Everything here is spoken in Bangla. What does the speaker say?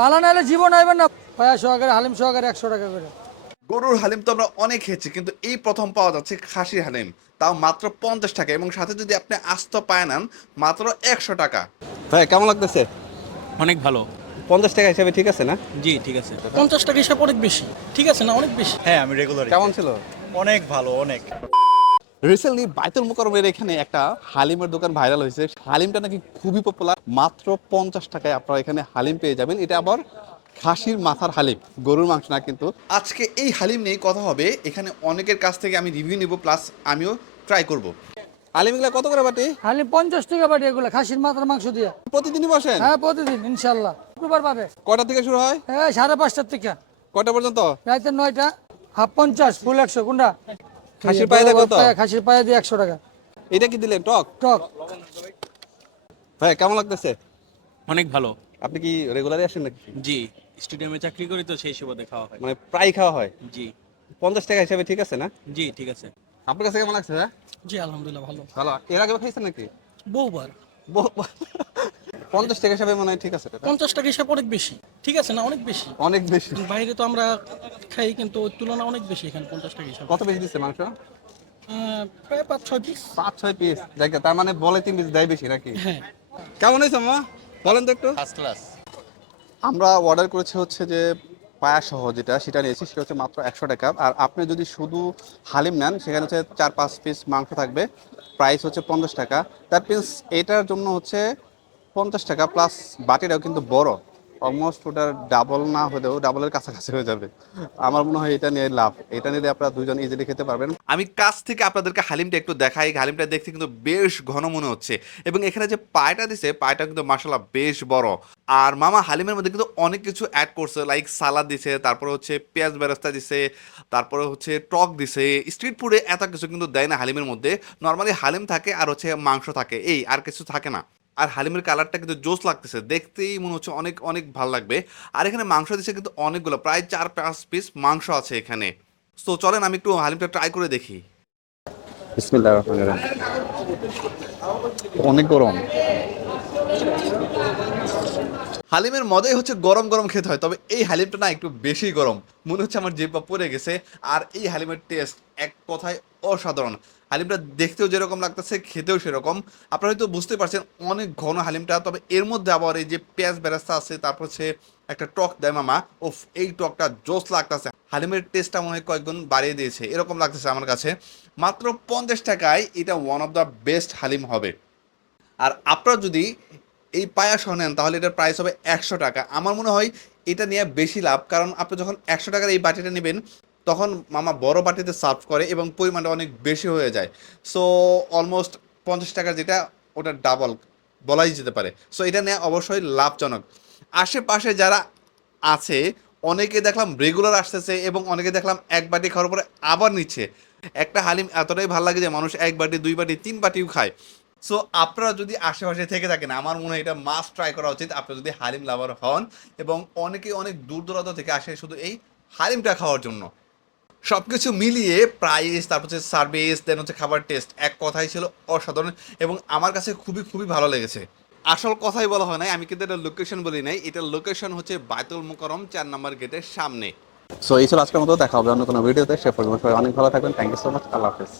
বালা নাহলে জীবন আইবেন না। পয়া সহকারে হালিম সহকারে একশো টাকা করে। গরুর হালিম তো আমরা অনেক খেয়েছি কিন্তু এই প্রথম পাওয়া যাচ্ছে খাসির হালিম। তাও মাত্র পঞ্চাশ টাকা এবং সাথে যদি আপনি আস্ত পায় নেন মাত্র একশো টাকা। ভাই কেমন লাগতেছে? অনেক ভালো। পঞ্চাশ টাকা হিসাবে ঠিক আছে না? জি ঠিক আছে। পঞ্চাশ টাকা হিসাব অনেক বেশি। ঠিক আছে না অনেক বেশি? হ্যাঁ আমি রেগুলার কেমন ছিল? অনেক ভালো অনেক। রিসেন্টলি বাইতুল মোকারমের এখানে একটা হালিমের দোকান ভাইরাল হয়েছে। হালিমটা নাকি খুবই পপুলার মাত্র পঞ্চাশ টাকায় আপনারা এখানে হালিম পেয়ে যাবেন। এটা আবার খাসির মাথার হালিম। গরুর মাংস না কিন্তু। আজকে এই হালিম নিয়ে কথা হবে। এখানে অনেকের কাছ থেকে আমি রিভিউ নিব প্লাস আমিও ট্রাই করব। হালিমগুলো কত করে বাটি? হালিম পঞ্চাশ টাকা বাটি এগুলো খাসির মাথার মাংস দিয়ে। প্রতিদিনই বসেন? হ্যাঁ প্রতিদিন ইনশাল্লাহ শুক্রবার পাবে কটা থেকে শুরু হয়? হ্যাঁ সাড়ে পাঁচটার থেকে। কটা পর্যন্ত? নয়টা হাফ পঞ্চাশ ফুল একশো কোনটা খাসির পায়দা কত খাসির পায়ে দিয়ে একশো টাকা। এটা কি দিলেন টক? টক। ভাই কেমন লাগতেছে? অনেক ভালো। আপনি কি রেগুলারই আসেন নাকি? জি স্টেডিয়ামে চাকরি করি তো সেই সুবাদে খাওয়া হয়। মানে প্রায় খাওয়া হয়? জি। পঞ্চাশ টাকা হিসাবে ঠিক আছে না? জি ঠিক আছে। আপনার কাছে কেমন লাগছে জি আলহামদুলিল্লাহ ভালো। ভালো। এর আগে খাইছেন নাকি? বহুবার। পঞ্চাশ টাকা হিসাবে মনে হয় ঠিক আছে পঞ্চাশ টাকা হিসাব অনেক বেশি। ঠিক আছে না অনেক বেশি? অনেক বেশি। বাইরে তো আমরা খাই কিন্তু ওর তুলনা অনেক বেশি এখানে পঞ্চাশ টাকা হিসাব। কত বেশি দিচ্ছে মাংস? প্রায় পাঁচ ছয় পিস পাঁচ ছয় পিস দেখে তার মানে বলে তিন পিস দেয় বেশি নাকি? হ্যাঁ। কেমন হয়েছে মা? বলেন তো একটু। ফার্স্ট ক্লাস আমরা অর্ডার করেছি হচ্ছে যে পায়া সহ যেটা, সেটা নিয়েছি, সেটা হচ্ছে মাত্র একশো টাকা। আর আপনি যদি শুধু হালিম নেন, সেখানে হচ্ছে চার পাঁচ পিস মাংস থাকবে। প্রাইস হচ্ছে পঞ্চাশ টাকা। দ্যাট মিনস এটার জন্য হচ্ছে পঞ্চাশ টাকা প্লাস বাটিটাও কিন্তু বড়। অলমোস্ট ওটার ডাবল না হলেও ডাবলের কাছাকাছি হয়ে যাবে। আমার মনে হয় এটা নিয়ে লাভ। এটা নিয়ে আপনারা দুজন ইজিলি খেতে পারবেন। আমি কাছ থেকে আপনাদেরকে হালিমটা একটু দেখাই। হালিমটা দেখতে কিন্তু বেশ ঘন মনে হচ্ছে। এবং এখানে যে পায়টা দিছে পায়টা কিন্তু মাসাল্লাহ বেশ বড়। আর মামা হালিমের মধ্যে কিন্তু অনেক কিছু অ্যাড করছে লাইক সালাদ দিছে, তারপরে হচ্ছে পেঁয়াজ বেরেস্তা দিছে, তারপরে হচ্ছে টক দিছে স্ট্রিট ফুডে এত কিছু কিন্তু দেয় না হালিমের মধ্যে। নর্মালি হালিম থাকে আর হচ্ছে মাংস থাকে, এই আর কিছু থাকে না। আর হালিমের কালারটা কিন্তু জোস লাগতেছে, দেখতেই মনে হচ্ছে অনেক অনেক ভালো লাগবে। আর এখানে মাংস দিচ্ছে কিন্তু অনেকগুলো, প্রায় চার পাঁচ পিস মাংস আছে এখানে। তো চলেন আমি একটু হালিমটা ট্রাই করে দেখি। অনেক গরম। হালিমের মজাই হচ্ছে গরম গরম খেতে হয়, তবে এই হালিমটা না একটু বেশি গরম। মনে হচ্ছে আমার জিব্বা পড়ে গেছে, আর এই হালিমের টেস্ট এক কথায় অসাধারণ। হালিমটা দেখতেও যেরকম লাগতেছে, খেতেও সেরকম। আপনারা হয়তো বুঝতে পারছেন অনেক ঘন হালিমটা, তবে এর মধ্যে আবার এই যে পেঁয়াজ বেরাস্তা আছে, তারপর হচ্ছে একটা টক দেয় মামা ওফ এই টকটা জোস লাগতেছে। হালিমের টেস্টটা মনে হয় কয়েকগুণ বাড়িয়ে দিয়েছে, এরকম লাগতেছে আমার কাছে। মাত্র পঞ্চাশ টাকায় এটা one of the best haleem হবে। আর আপনারা যদি এই পায়াস নেন, তাহলে এটার প্রাইস হবে একশো টাকা। আমার মনে হয় এটা নিয়ে বেশি লাভ, কারণ আপনি যখন একশো টাকার এই বাটিটা নেবেন, তখন মামা বড় বাটিতে সার্ভ করে এবং পরিমাণটা অনেক বেশি হয়ে যায়। সো অলমোস্ট পঞ্চাশ টাকার যেটা, ওটা ডাবল বলাই যেতে পারে। সো এটা নিয়ে অবশ্যই লাভজনক। আশেপাশে যারা আছে, অনেকে দেখলাম রেগুলার আসতেছে এবং অনেকে দেখলাম এক বাটি খাওয়ার পরে আবার নিচ্ছে। একটা হালিম এতটাই ভালো লাগে যে, মানুষ এক বাটি, দুই বাটি, তিন বাটিও খায়। সো আপনারা যদি আশেপাশে থেকে থাকেন, আমার মনে হয় এটা মাস্ট ট্রাই করা উচিত। আপনারা যদি হালিম লাভার হন এবং অনেকে অনেক দূর দূরান্ত থেকে আসে শুধু এই হালিমটা খাওয়ার জন্য। সব কিছু মিলিয়ে প্রাইস তারপর হচ্ছে সার্ভিস দেন হচ্ছে খাবার টেস্ট এক কথাই ছিল অসাধারণ এবং আমার কাছে খুবই খুবই ভালো লেগেছে। আসল কথাই বলা হয় নাই, আমি কিন্তু এটা লোকেশন বলি নাই। এটা লোকেশন হচ্ছে বায়তুল মুকরম চার নম্বর গেটের সামনে। সো এই ছিল আজকের মতো, দেখা হবে অন্য কোনো ভিডিওতে। সে পর্যন্ত অনেক ভালো থাকবেন। থ্যাংক ইউ সো মাচ আল্লাহ হাফেজ।